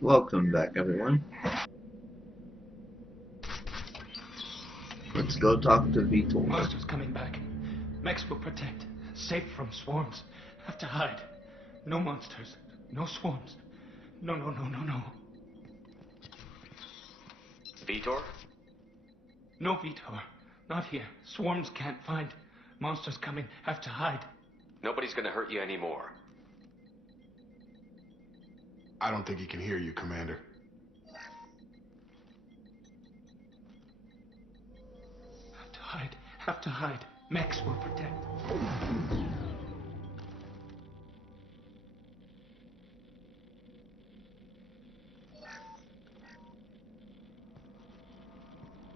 Welcome back, everyone. Let's go talk to Vitor. Monsters coming back. Mechs will protect. Safe from swarms. Have to hide. No monsters. No swarms. No. Vitor? No, Vitor. Not here. Swarms can't find. Monsters coming. Have to hide. Nobody's gonna hurt you anymore. I don't think he can hear you, Commander. Have to hide. Have to hide. Mechs will protect.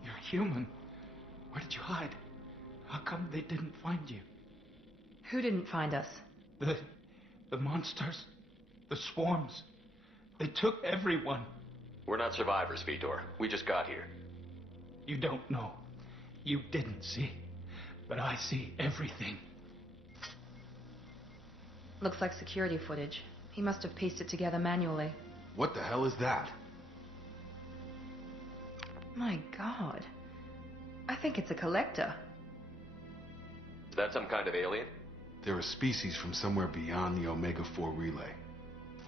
You're human. Where did you hide? How come they didn't find you? Who didn't find us? The monsters. The swarms. They took everyone. We're not survivors, Vitor. We just got here. You don't know. You didn't see. But I see everything. Looks like security footage. He must have pieced it together manually. What the hell is that? My God. I think it's a collector. Is that some kind of alien? They're a species from somewhere beyond the Omega-4 relay.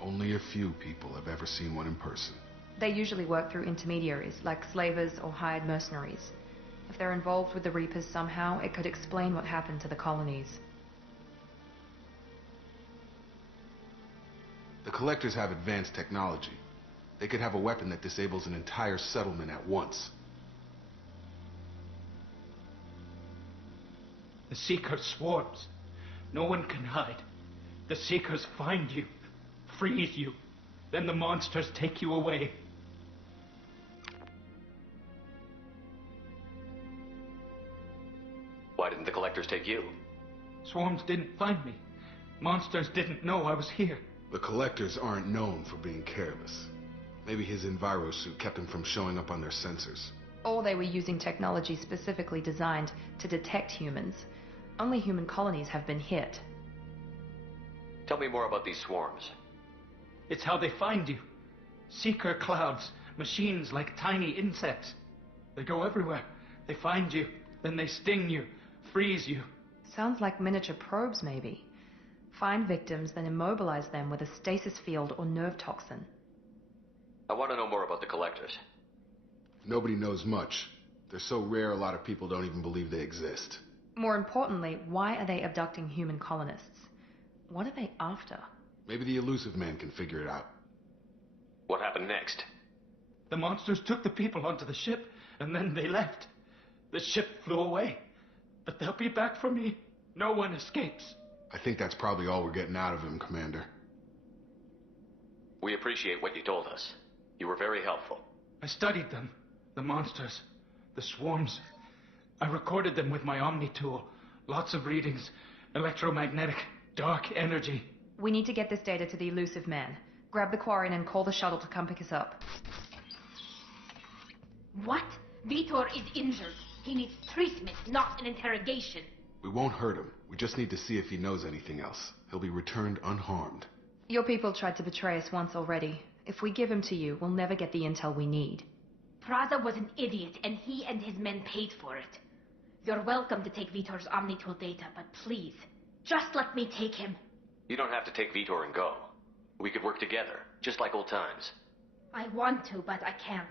Only a few people have ever seen one in person. They usually work through intermediaries, like slavers or hired mercenaries. If they're involved with the Reapers somehow, it could explain what happened to the colonies. The Collectors have advanced technology. They could have a weapon that disables an entire settlement at once. The Seeker swarms. No one can hide. The Seekers find you, freeze you. Then the monsters take you away. Why didn't the Collectors take you? Swarms didn't find me. Monsters didn't know I was here. The Collectors aren't known for being careless. Maybe his envirosuit kept him from showing up on their sensors. Or they were using technology specifically designed to detect humans. Only human colonies have been hit. Tell me more about these swarms. It's how they find you. Seeker clouds, machines like tiny insects. They go everywhere. They find you, then they sting you, freeze you. Sounds like miniature probes, maybe. Find victims, then immobilize them with a stasis field or nerve toxin. I want to know more about the Collectors. Nobody knows much. They're so rare a lot of people don't even believe they exist. More importantly, why are they abducting human colonists? What are they after? Maybe the Elusive Man can figure it out. What happened next? The monsters took the people onto the ship, and then they left. The ship flew away. But they'll be back for me. No one escapes. I think that's probably all we're getting out of him, Commander. We appreciate what you told us. You were very helpful. I studied them. The monsters. The swarms. I recorded them with my Omni tool. Lots of readings. Electromagnetic. Dark energy. We need to get this data to the Elusive Man. Grab the Quarian and call the shuttle to come pick us up. What? Vitor is injured. He needs treatment, not an interrogation. We won't hurt him. We just need to see if he knows anything else. He'll be returned unharmed. Your people tried to betray us once already. If we give him to you, we'll never get the intel we need. Praza was an idiot, and he and his men paid for it. You're welcome to take Vitor's Omnitool data, but please, just let me take him. You don't have to take Vitor and go. We could work together, just like old times. I want to, but I can't.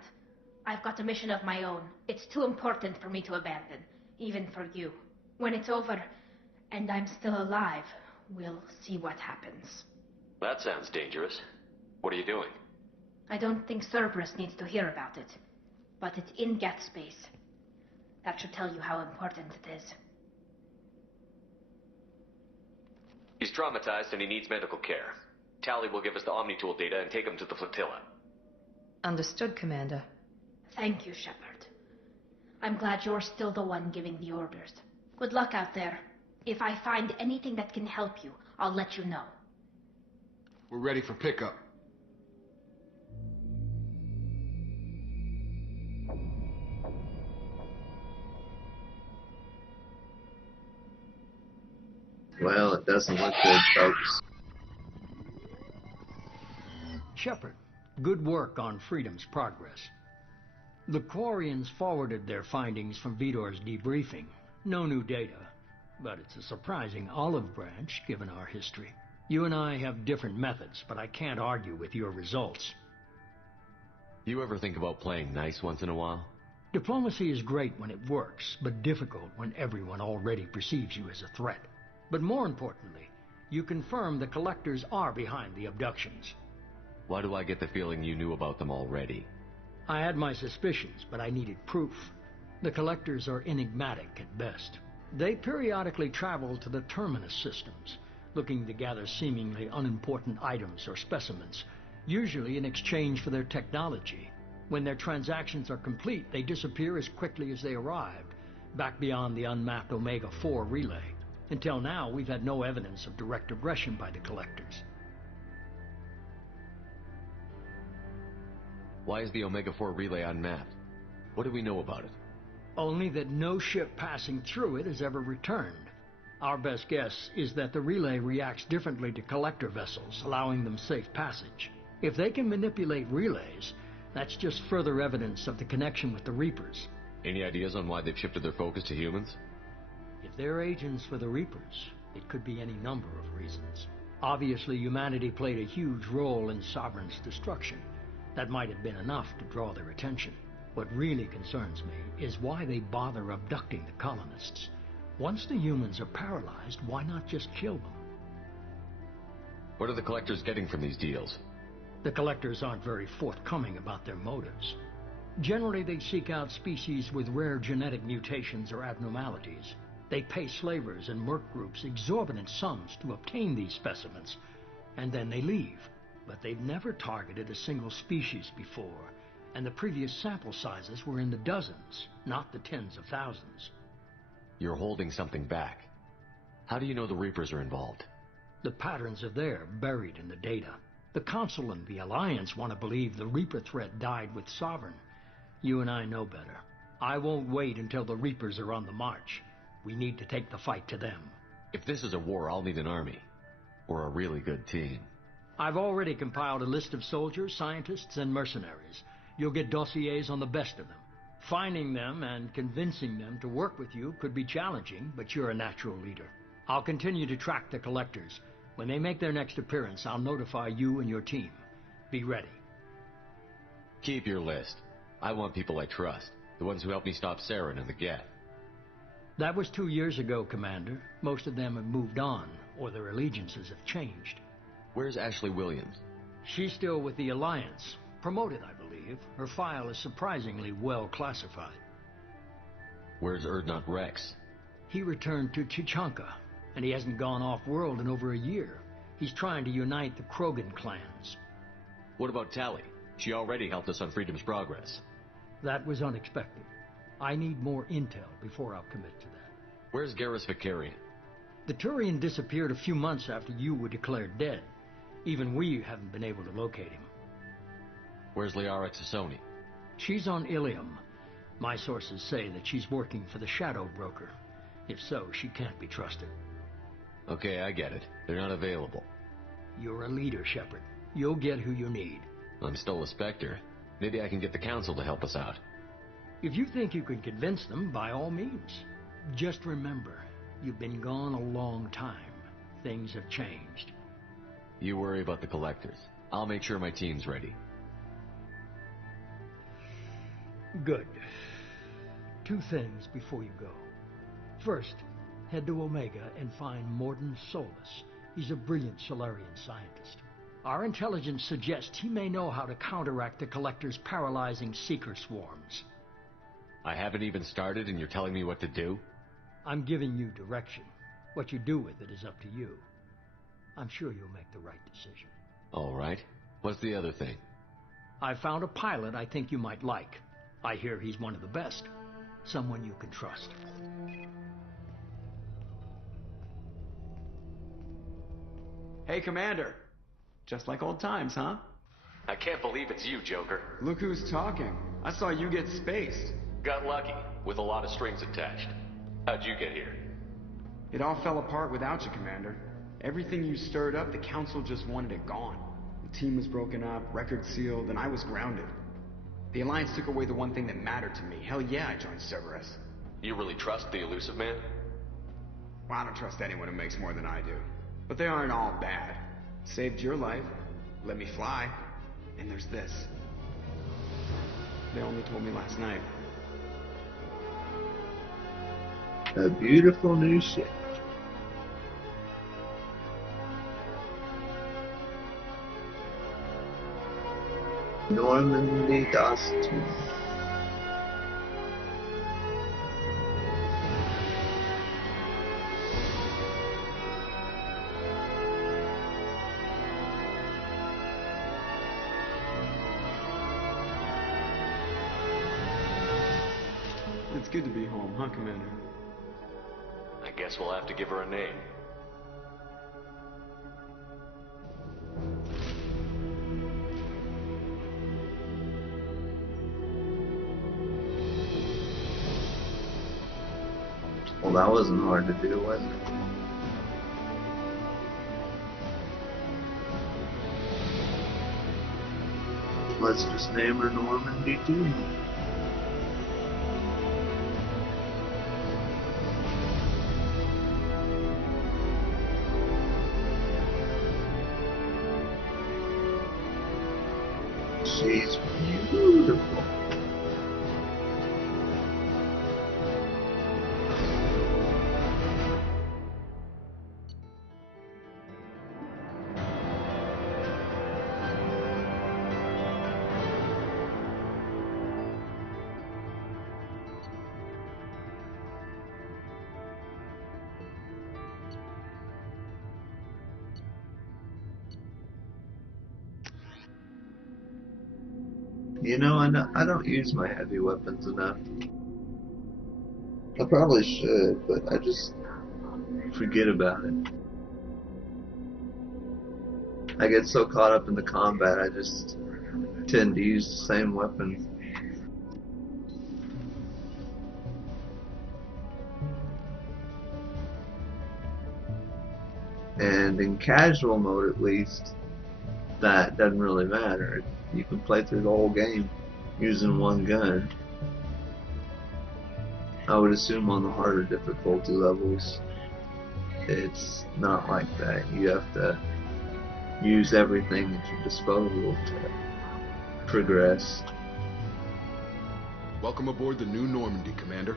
I've got a mission of my own. It's too important for me to abandon, even for you. When it's over, and I'm still alive, we'll see what happens. That sounds dangerous. What are you doing? I don't think Cerberus needs to hear about it, but it's in Geth space. That should tell you how important it is. He's traumatized and he needs medical care. Tally will give us the Omnitool data and take him to the flotilla. Understood, Commander. Thank you, Shepard. I'm glad you're still the one giving the orders. Good luck out there. If I find anything that can help you, I'll let you know. We're ready for pickup. Well, it doesn't look good, folks. Shepard, Good work on Freedom's progress. The Quarians forwarded their findings from Vidor's debriefing. No new data, but it's a surprising olive branch given our history. You and I have different methods, but I can't argue with your results. You ever think about playing nice once in a while? Diplomacy is great when it works, but difficult when everyone already perceives you as a threat. But more importantly, you confirm the Collectors are behind the abductions. Why do I get the feeling you knew about them already? I had my suspicions, but I needed proof. The Collectors are enigmatic at best. They periodically travel to the Terminus systems, looking to gather seemingly unimportant items or specimens, usually in exchange for their technology. When their transactions are complete, they disappear as quickly as they arrived, back beyond the unmapped Omega-4 relay. Until now, we've had no evidence of direct aggression by the Collectors. Why is the Omega-4 relay unmapped? What do we know about it? Only that no ship passing through it has ever returned. Our best guess is that the relay reacts differently to Collector vessels, allowing them safe passage. If they can manipulate relays, that's just further evidence of the connection with the Reapers. Any ideas on why they've shifted their focus to humans? If they're agents for the Reapers, it could be any number of reasons. Obviously, humanity played a huge role in Sovereign's destruction. That might have been enough to draw their attention. What really concerns me is why they bother abducting the colonists. Once the humans are paralyzed, why not just kill them? What are the Collectors getting from these deals? The Collectors aren't very forthcoming about their motives. Generally, they seek out species with rare genetic mutations or abnormalities. They pay slavers and merc groups exorbitant sums to obtain these specimens, and then they leave. But they've never targeted a single species before, and the previous sample sizes were in the dozens, not the tens of thousands. You're holding something back. How do you know the Reapers are involved? The patterns are there, buried in the data. The Council and the Alliance want to believe the Reaper threat died with Sovereign. You and I know better. I won't wait until the Reapers are on the march. We need to take the fight to them. If this is a war, I'll need an army. Or a really good team. I've already compiled a list of soldiers, scientists, and mercenaries. You'll get dossiers on the best of them. Finding them and convincing them to work with you could be challenging, but you're a natural leader. I'll continue to track the Collectors. When they make their next appearance, I'll notify you and your team. Be ready. Keep your list. I want people I trust. The ones who helped me stop Saren and the Geth. That was 2 years ago, Commander. Most of them have moved on, or their allegiances have changed. Where's Ashley Williams? She's still with the Alliance. Promoted, I believe. Her file is surprisingly well classified. Where's Erdnot Rex? He returned to Chichanka, and he hasn't gone off-world in over a year. He's trying to unite the Krogan clans. What about Tali? She already helped us on Freedom's progress. That was unexpected. I need more intel before I'll commit to that. Where's Garrus Vicarian? The Turian disappeared a few months after you were declared dead. Even we haven't been able to locate him. Where's Liara Tassoni? She's on Ilium. My sources say that she's working for the Shadow Broker. If so, she can't be trusted. Okay, I get it. They're not available. You're a leader, Shepard. You'll get who you need. I'm still a Spectre. Maybe I can get the Council to help us out. If you think you can convince them, by all means. Just remember, you've been gone a long time. Things have changed. You worry about the Collectors. I'll make sure my team's ready. Good. 2 things before you go. First, head to Omega and find Morden Solus. He's a brilliant Solarian scientist. Our intelligence suggests he may know how to counteract the Collector's paralyzing Seeker swarms. I haven't even started and you're telling me what to do? I'm giving you direction. What you do with it is up to you. I'm sure you'll make the right decision. All right. What's the other thing? I found a pilot I think you might like. I hear he's one of the best. Someone you can trust. Hey, Commander. Just like old times, huh? I can't believe it's you, Joker. Look who's talking. I saw you get spaced. Got lucky, with a lot of strings attached. How'd you get here? It all fell apart without you, Commander. Everything you stirred up, the Council just wanted it gone. Team was broken up, record sealed, and I was grounded. The Alliance took away the one thing that mattered to me. Hell yeah, I joined Cerberus. You really trust the elusive man? Well, I don't trust anyone who makes more than I do. But they aren't all bad. Saved your life, let me fly, and there's this. They only told me last night. A beautiful new ship. Normandy Dust 2. It's good to be home, huh, Commander? I guess we'll have to give her a name. Well, that wasn't hard to do, was it? Let's just name her Normandy too. She's beautiful. You know, I don't use my heavy weapons enough. I probably should, but I just forget about it. I get so caught up in the combat, I just tend to use the same weapon. And in casual mode, at least, that doesn't really matter. You can play through the whole game using one gun. I would assume on the harder difficulty levels, it's not like that. You have to use everything at your disposal to progress. Welcome aboard the new Normandy, Commander.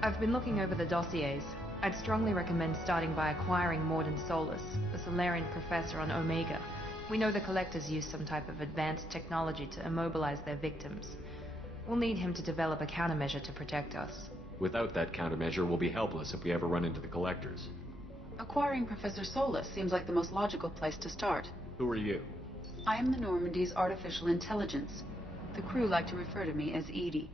I've been looking over the dossiers. I'd strongly recommend starting by acquiring Morden Solus, the Solarian professor on Omega. We know the Collectors use some type of advanced technology to immobilize their victims. We'll need him to develop a countermeasure to protect us. Without that countermeasure, we'll be helpless if we ever run into the Collectors. Acquiring Professor Solus seems like the most logical place to start. Who are you? I am the Normandy's artificial intelligence. The crew like to refer to me as Edie.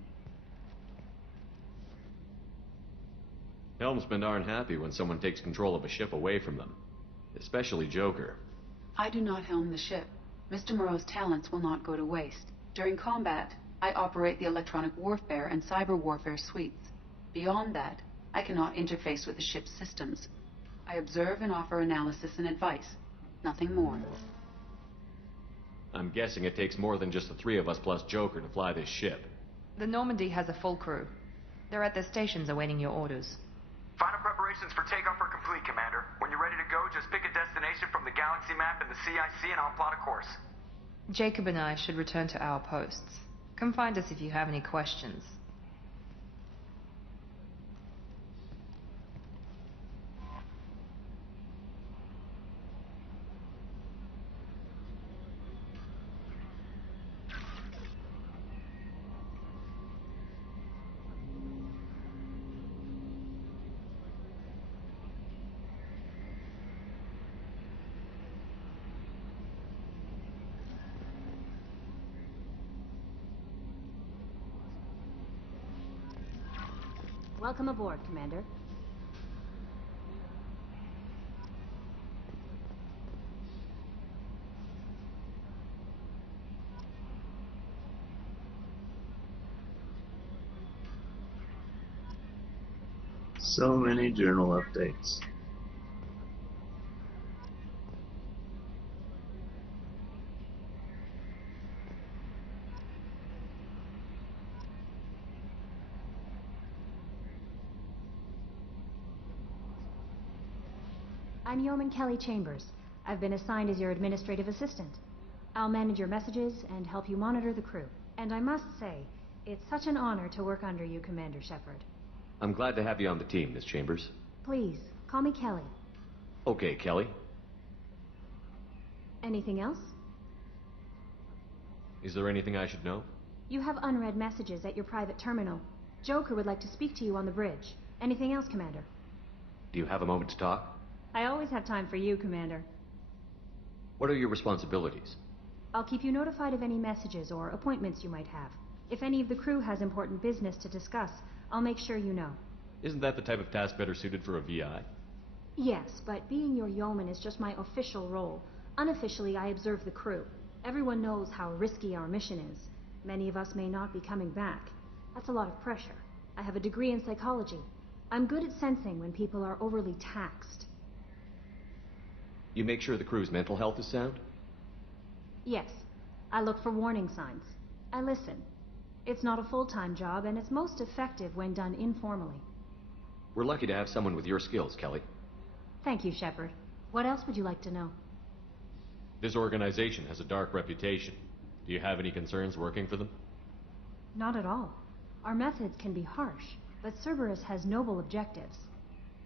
Helmsmen aren't happy when someone takes control of a ship away from them. Especially Joker. I do not helm the ship. Mr. Moreau's talents will not go to waste. During combat, I operate the electronic warfare and cyber warfare suites. Beyond that, I cannot interface with the ship's systems. I observe and offer analysis and advice. Nothing more. I'm guessing it takes more than just the three of us plus Joker to fly this ship. The Normandy has a full crew. They're at their stations awaiting your orders. Final preparations for takeoff are complete, Commander. When you're ready to go, just pick a destination from the galaxy map and the CIC and I'll plot a course. Jacob and I should return to our posts. Come find us if you have any questions. Welcome aboard, Commander. So many journal updates. I'm Yeoman Kelly Chambers. I've been assigned as your administrative assistant. I'll manage your messages and help you monitor the crew. And I must say, it's such an honor to work under you, Commander Shepard. I'm glad to have you on the team, Miss Chambers. Please, call me Kelly. Okay, Kelly. Anything else? Is there anything I should know? You have unread messages at your private terminal. Joker would like to speak to you on the bridge. Anything else, Commander? Do you have a moment to talk? I always have time for you, Commander. What are your responsibilities? I'll keep you notified of any messages or appointments you might have. If any of the crew has important business to discuss, I'll make sure you know. Isn't that the type of task better suited for a VI? Yes, but being your yeoman is just my official role. Unofficially, I observe the crew. Everyone knows how risky our mission is. Many of us may not be coming back. That's a lot of pressure. I have a degree in psychology. I'm good at sensing when people are overly taxed. You make sure the crew's mental health is sound? Yes. I look for warning signs. I listen. It's not a full-time job, and it's most effective when done informally. We're lucky to have someone with your skills, Kelly. Thank you, Shepard. What else would you like to know? This organization has a dark reputation. Do you have any concerns working for them? Not at all. Our methods can be harsh, but Cerberus has noble objectives.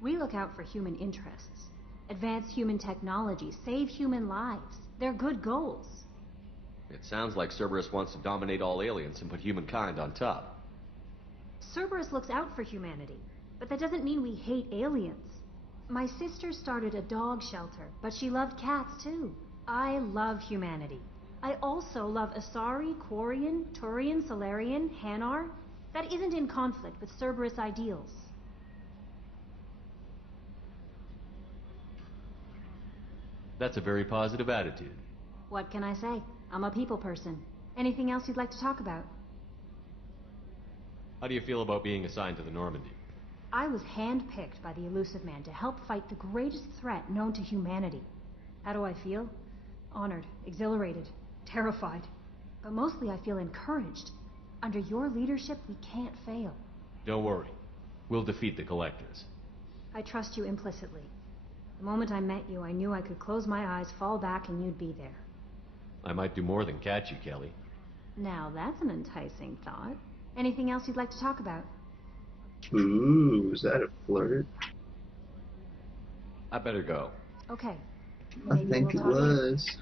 We look out for human interests. Advance human technology, save human lives. They're good goals. It sounds like Cerberus wants to dominate all aliens and put humankind on top. Cerberus looks out for humanity, but that doesn't mean we hate aliens. My sister started a dog shelter, but she loved cats too. I love humanity. I also love Asari, Quarian, Turian, Solarian, Hanar. That isn't in conflict with Cerberus ideals. That's a very positive attitude. What can I say? I'm a people person. Anything else you'd like to talk about? How do you feel about being assigned to the Normandy? I was handpicked by the Elusive Man to help fight the greatest threat known to humanity. How do I feel? Honored, exhilarated, terrified. But mostly I feel encouraged. Under your leadership, we can't fail. Don't worry. We'll defeat the Collectors. I trust you implicitly. The moment I met you, I knew I could close my eyes, fall back, and you'd be there. I might do more than catch you, Kelly. Now that's an enticing thought. Anything else you'd like to talk about? Ooh, is that a flirt? I better go. Okay. I Maybe think we'll it talk later. was.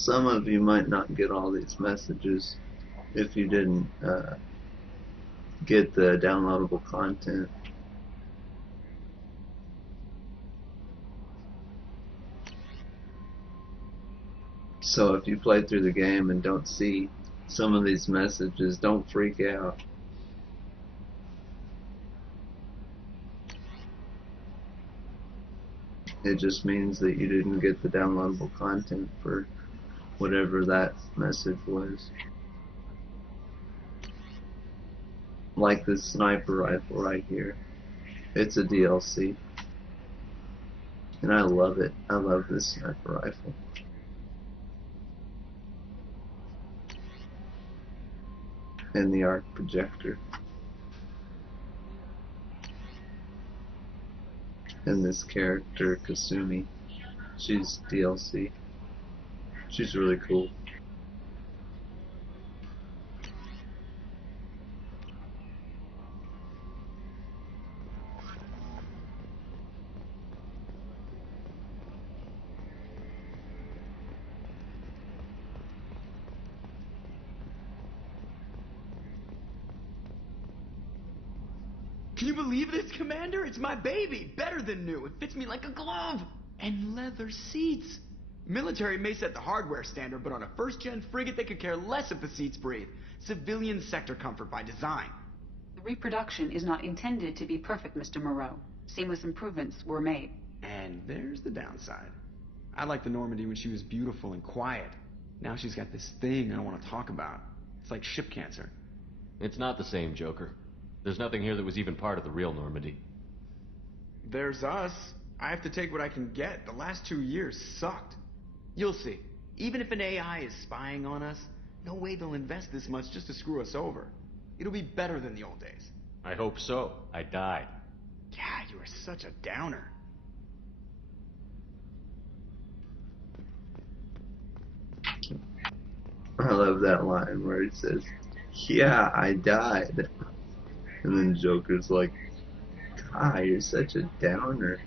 Some of you might not get all these messages if you didn't get the downloadable content. So if you play through the game and don't see some of these messages, don't freak out. It just means that you didn't get the downloadable content for whatever that message was. Like this sniper rifle right here. It's a DLC. And I love it. I love this sniper rifle. And the arc projector. And this character, Kasumi. She's DLC. She's really cool. Can you believe this, Commander? It's my baby! Better than new. It fits me like a glove! And leather seats! Military may set the hardware standard, but on a first-gen frigate, they could care less if the seats breathe. Civilian sector comfort by design. The reproduction is not intended to be perfect, Mr. Moreau. Seamless improvements were made. And there's the downside. I liked the Normandy when she was beautiful and quiet. Now she's got this thing I don't want to talk about. It's like ship cancer. It's not the same, Joker. There's nothing here that was even part of the real Normandy. There's us. I have to take what I can get. The last 2 years sucked. You'll see. Even if an AI is spying on us, no way they'll invest this much just to screw us over. It'll be better than the old days. I hope so. I died. Yeah, you are such a downer. I love that line where he says, "Yeah, I died." And then Joker's like, "God, you're such a downer."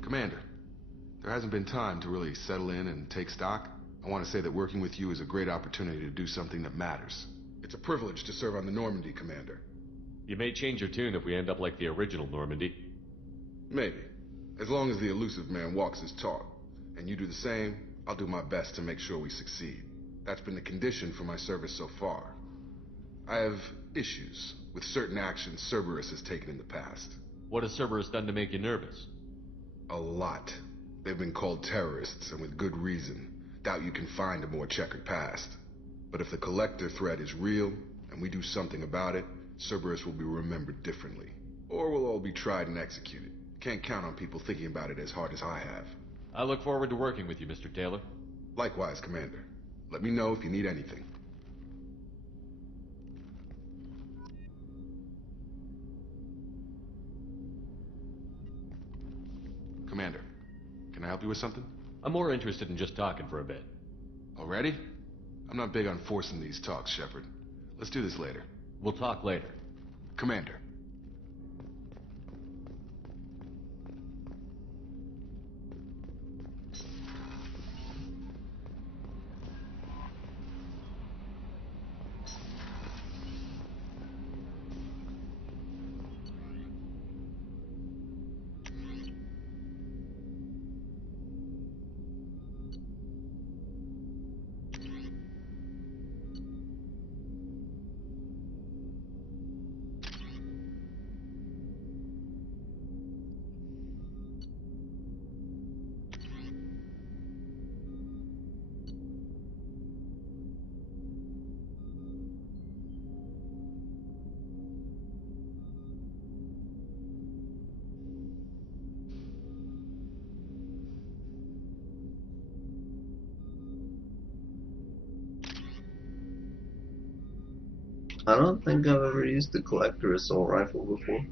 Commander, there hasn't been time to really settle in and take stock. I want to say that working with you is a great opportunity to do something that matters. It's a privilege to serve on the Normandy, Commander. You may change your tune if we end up like the original Normandy. Maybe. As long as the elusive man walks his talk, and you do the same, I'll do my best to make sure we succeed. That's been the condition for my service so far. I have issues with certain actions Cerberus has taken in the past. What has Cerberus done to make you nervous? A lot. They've been called terrorists, and with good reason. Doubt you can find a more checkered past. But if the Collector threat is real, and we do something about it, Cerberus will be remembered differently. Or we'll all be tried and executed. Can't count on people thinking about it as hard as I have. I look forward to working with you, Mr. Taylor. Likewise, Commander. Let me know if you need anything. Commander, can I help you with something? I'm more interested in just talking for a bit. Already? I'm not big on forcing these talks, Shepard. Let's do this later. We'll talk later. Commander. I don't think I've ever used the Collector Assault Rifle before.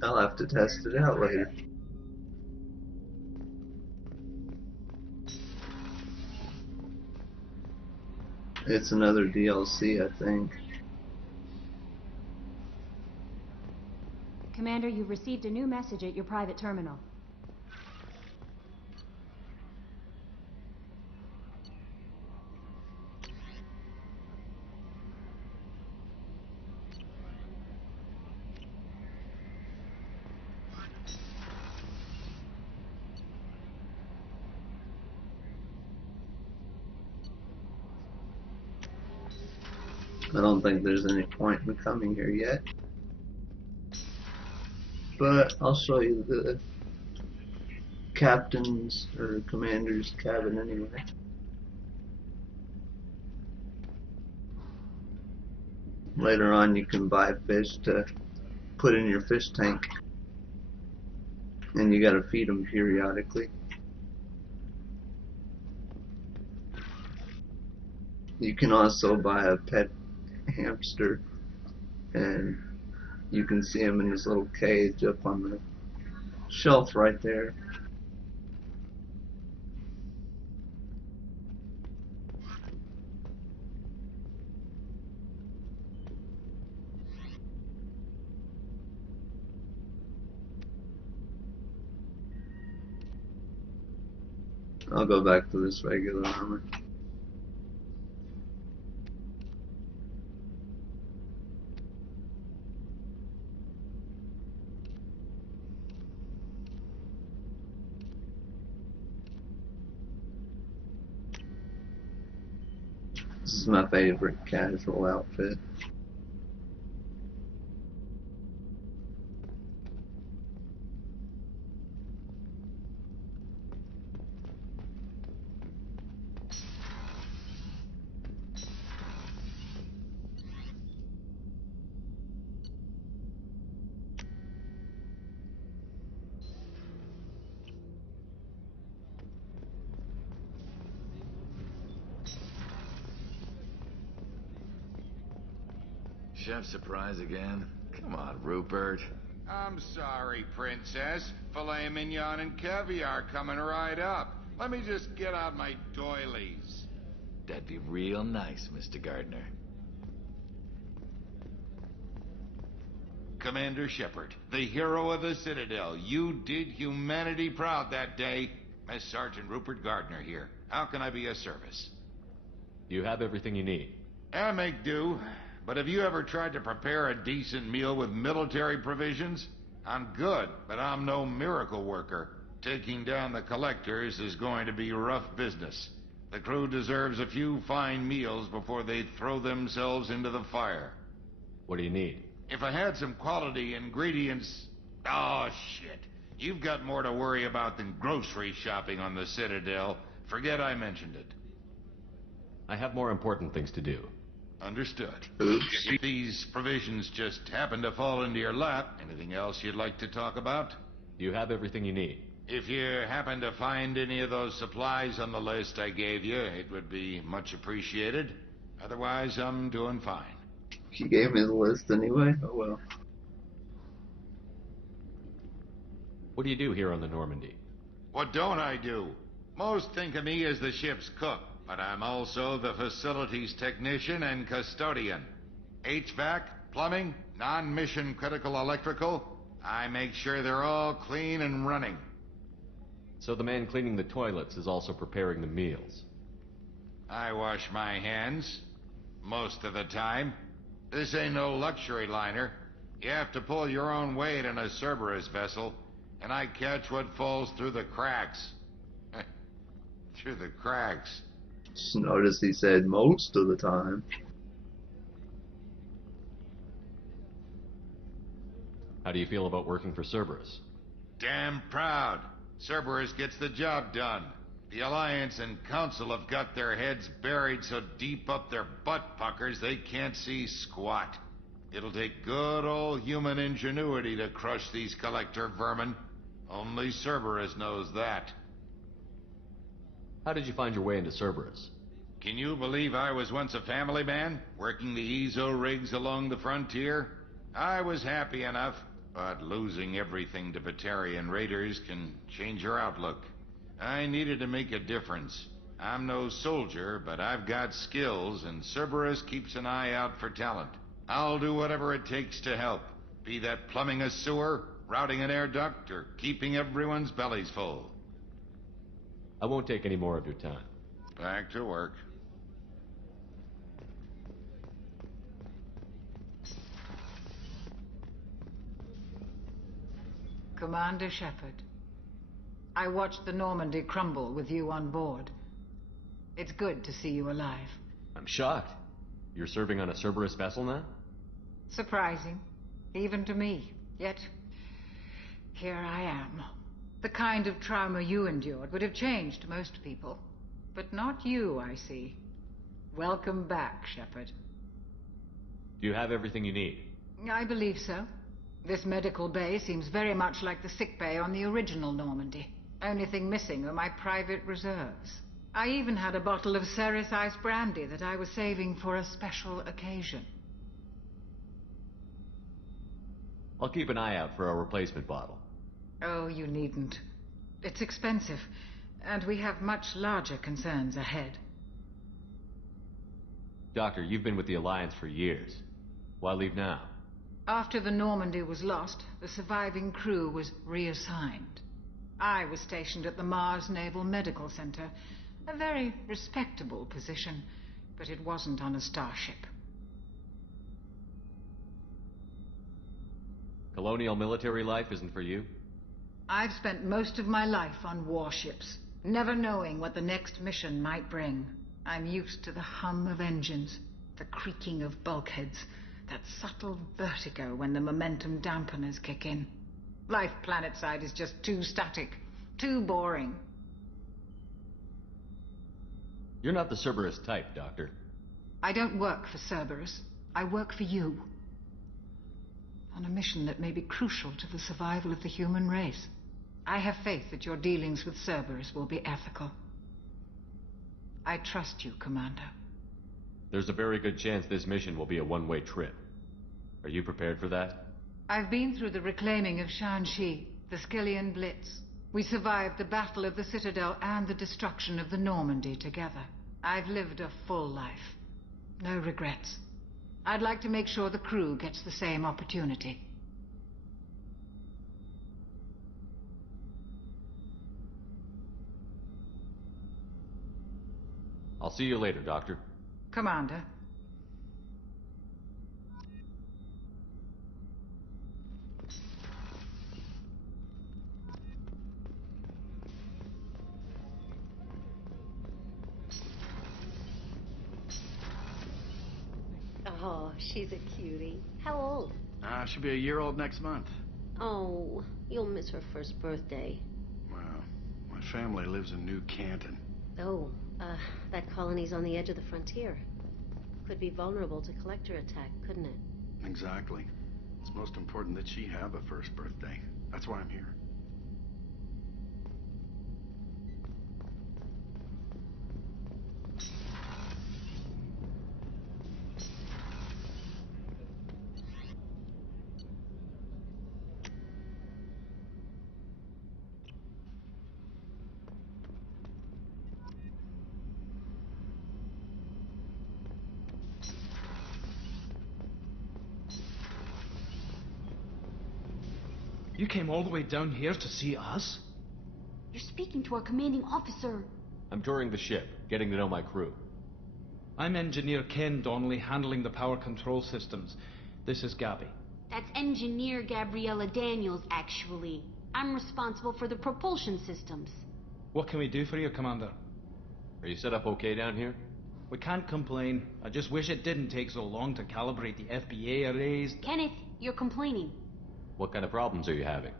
I'll have to test it out later. It's another DLC, I think. Commander, you've received a new message at your private terminal. I don't think there's any point in coming here yet. But I'll show you the captain's or commander's cabin anyway. Later on you can buy fish to put in your fish tank. And you gotta feed them periodically. You can also buy a pet hamster, and you can see him in his little cage up on the shelf right there. I'll go back to this regular armor. This is my favorite casual outfit. Chef surprise again? Come on, Rupert. I'm sorry, Princess. Filet mignon and caviar coming right up. Let me just get out my doilies. That'd be real nice, Mr. Gardner. Commander Shepard, the hero of the Citadel. You did humanity proud that day. Master Sergeant Rupert Gardner here. How can I be of service? You have everything you need. I make do. But have you ever tried to prepare a decent meal with military provisions? I'm good, but I'm no miracle worker. Taking down the collectors is going to be rough business. The crew deserves a few fine meals before they throw themselves into the fire. What do you need? If I had some quality ingredients... Oh, shit. You've got more to worry about than grocery shopping on the Citadel. Forget I mentioned it. I have more important things to do. Understood. Oops. If these provisions just happen to fall into your lap, anything else you'd like to talk about? You have everything you need. If you happen to find any of those supplies on the list I gave you, it would be much appreciated. Otherwise, I'm doing fine. She gave me the list anyway. Oh well. What do you do here on the Normandy? What don't I do? Most think of me as the ship's cook, but I'm also the facilities technician and custodian. HVAC, plumbing, non-mission critical electrical. I make sure they're all clean and running. So the man cleaning the toilets is also preparing the meals. I wash my hands. Most of the time. This ain't no luxury liner. You have to pull your own weight in a Cerberus vessel, and I catch what falls through the cracks. Through the cracks. Just notice he said most of the time. How do you feel about working for Cerberus? Damn proud. Cerberus gets the job done. The Alliance and Council have got their heads buried so deep up their butt puckers they can't see squat. It'll take good old human ingenuity to crush these collector vermin. Only Cerberus knows that. How did you find your way into Cerberus? Can you believe I was once a family man, working the EZO rigs along the frontier? I was happy enough, but losing everything to Batarian raiders can change your outlook. I needed to make a difference. I'm no soldier, but I've got skills, and Cerberus keeps an eye out for talent. I'll do whatever it takes to help, be that plumbing a sewer, routing an air duct, or keeping everyone's bellies full. I won't take any more of your time. Back to work. Commander Shepard, I watched the Normandy crumble with you on board. It's good to see you alive. I'm shocked. You're serving on a Cerberus vessel now? Surprising, even to me. Yet, here I am. The kind of trauma you endured would have changed most people. But not you, I see. Welcome back, Shepard. Do you have everything you need? I believe so. This medical bay seems very much like the sick bay on the original Normandy. Only thing missing are my private reserves. I even had a bottle of Ceres Ice brandy that I was saving for a special occasion. I'll keep an eye out for a replacement bottle. Oh, you needn't. It's expensive, and we have much larger concerns ahead. Doctor, you've been with the Alliance for years. Why leave now? After the Normandy was lost, the surviving crew was reassigned. I was stationed at the Mars Naval Medical Center. A very respectable position, but it wasn't on a starship. Colonial military life isn't for you? I've spent most of my life on warships, never knowing what the next mission might bring. I'm used to the hum of engines, the creaking of bulkheads, that subtle vertigo when the momentum dampeners kick in. Life planetside is just too static, too boring. You're not the Cerberus type, Doctor. I don't work for Cerberus. I work for you. On a mission that may be crucial to the survival of the human race. I have faith that your dealings with Cerberus will be ethical. I trust you, Commander. There's a very good chance this mission will be a one-way trip. Are you prepared for that? I've been through the reclaiming of Shanxi, the Skillian Blitz. We survived the Battle of the Citadel and the destruction of the Normandy together. I've lived a full life. No regrets. I'd like to make sure the crew gets the same opportunity. I'll see you later, Doctor. Commander. Oh, she's a cutie. How old? She'll be a year old next month. Oh, you'll miss her first birthday. Well, my family lives in New Canton. Oh, that colony's on the edge of the frontier. Could be vulnerable to collector attack, couldn't it? Exactly. It's most important that she have a first birthday. That's why I'm here. You came all the way down here to see us? You're speaking to our commanding officer. I'm touring the ship, getting to know my crew. I'm Engineer Ken Donnelly, handling the power control systems. This is Gabby. That's Engineer Gabriella Daniels, actually. I'm responsible for the propulsion systems. What can we do for you, Commander? Are you set up okay down here? We can't complain. I just wish it didn't take so long to calibrate the FBA arrays. Kenneth, you're complaining. What kind of problems are you having?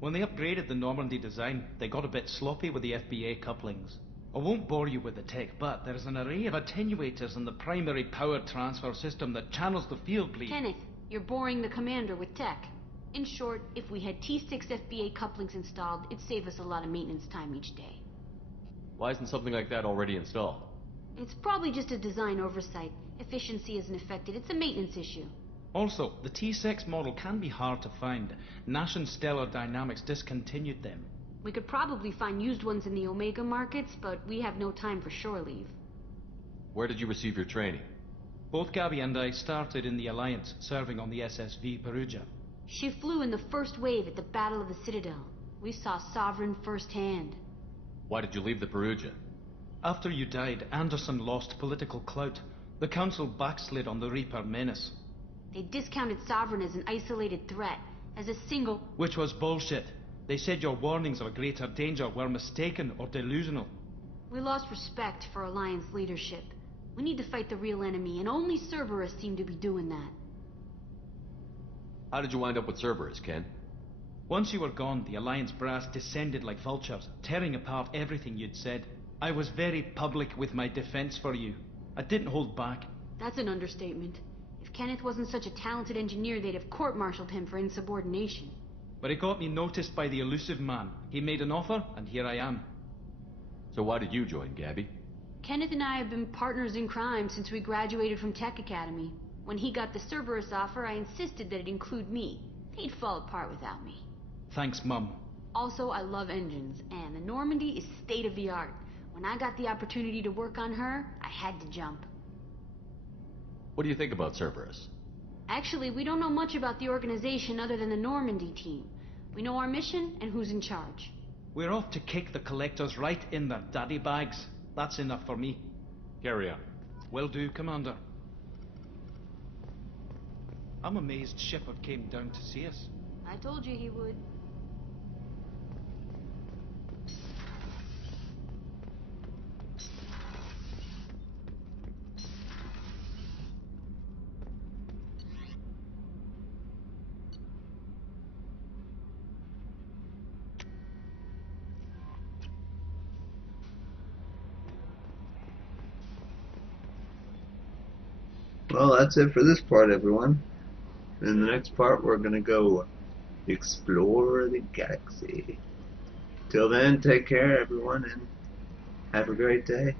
When they upgraded the Normandy design, they got a bit sloppy with the FBA couplings. I won't bore you with the tech, but there's an array of attenuators in the primary power transfer system that channels the field bleed. Kenneth, you're boring the commander with tech. In short, if we had T6 FBA couplings installed, it'd save us a lot of maintenance time each day. Why isn't something like that already installed? It's probably just a design oversight. Efficiency isn't affected. It's a maintenance issue. Also, the T6 model can be hard to find. Nash and Stellar Dynamics discontinued them. We could probably find used ones in the Omega markets, but we have no time for shore leave. Where did you receive your training? Both Gabby and I started in the Alliance, serving on the SSV Perugia. She flew in the first wave at the Battle of the Citadel. We saw Sovereign firsthand. Why did you leave the Perugia? After you died, Anderson lost political clout. The Council backslid on the Reaper menace. They discounted Sovereign as an isolated threat, as a single... Which was bullshit. They said your warnings of a greater danger were mistaken or delusional. We lost respect for Alliance leadership. We need to fight the real enemy, and only Cerberus seemed to be doing that. How did you wind up with Cerberus, Ken? Once you were gone, the Alliance brass descended like vultures, tearing apart everything you'd said. I was very public with my defense for you. I didn't hold back. That's an understatement. If Kenneth wasn't such a talented engineer, they'd have court-martialed him for insubordination. But it got me noticed by the elusive man. He made an offer, and here I am. So why did you join, Gabby? Kenneth and I have been partners in crime since we graduated from Tech Academy. When he got the Cerberus offer, I insisted that it include me. He'd fall apart without me. Thanks, Mum. Also, I love engines, and the Normandy is state-of-the-art. When I got the opportunity to work on her, I had to jump. What do you think about Cerberus? Actually, we don't know much about the organization other than the Normandy team. We know our mission and who's in charge. We're off to kick the collectors right in their daddy bags. That's enough for me. Carry on. Will do, Commander. I'm amazed Shepard came down to see us. I told you he would. Well, that's it for this part, everyone. In the next part, we're going to go explore the galaxy. Till then, take care, everyone, and have a great day.